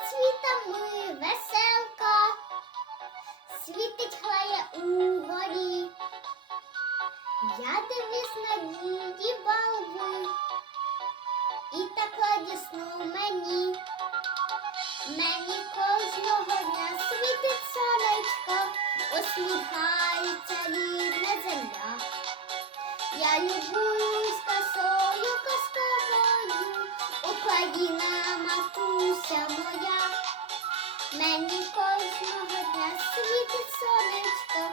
Самоцвітами веселка, світить хлеє угорі. Я дивлюсь на діді балви, і так радісно мені. Мені кожного дня світить сонечко, усміхається рідна земля. Я любуюсь косою казковою, Україна, Мені кожного дня світить сонечко,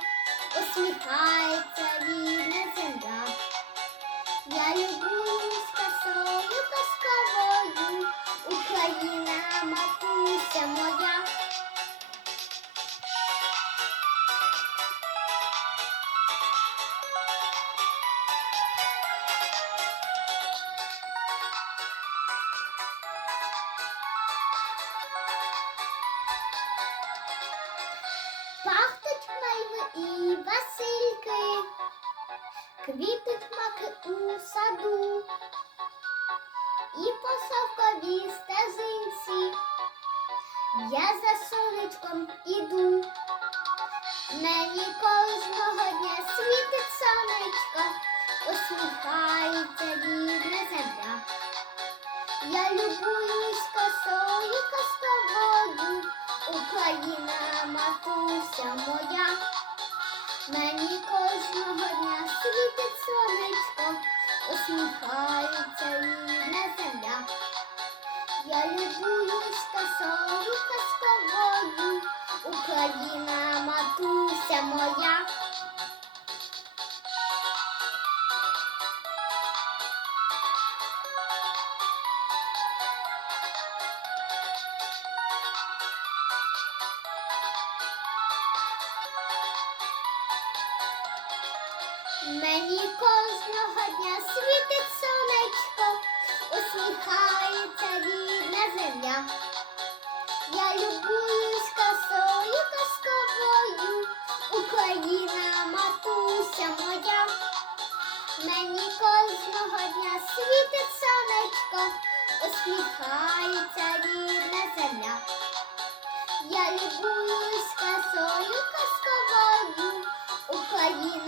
усміхається рідна земля. Я люблю косою казковою, Україна, і васильки, квітуть маки у саду, і по совковій стежинці я за сонечком іду. Мені кожного дня світить сонечко, усміхається рідна земля. Я любуюсь косою казковою, Україна, матуся моя. Усміхається рідна земля. Я любуюсь косою казковою, Україна, матуся моя. Мені кожного дня світить сонечко, усміхається рідна земля. Я любуюсь косою казковою, Україна, матуся моя. Мені кожного дня світить сонечко, усміхається рідна земля. Я любуюсь косою казковою, Україна.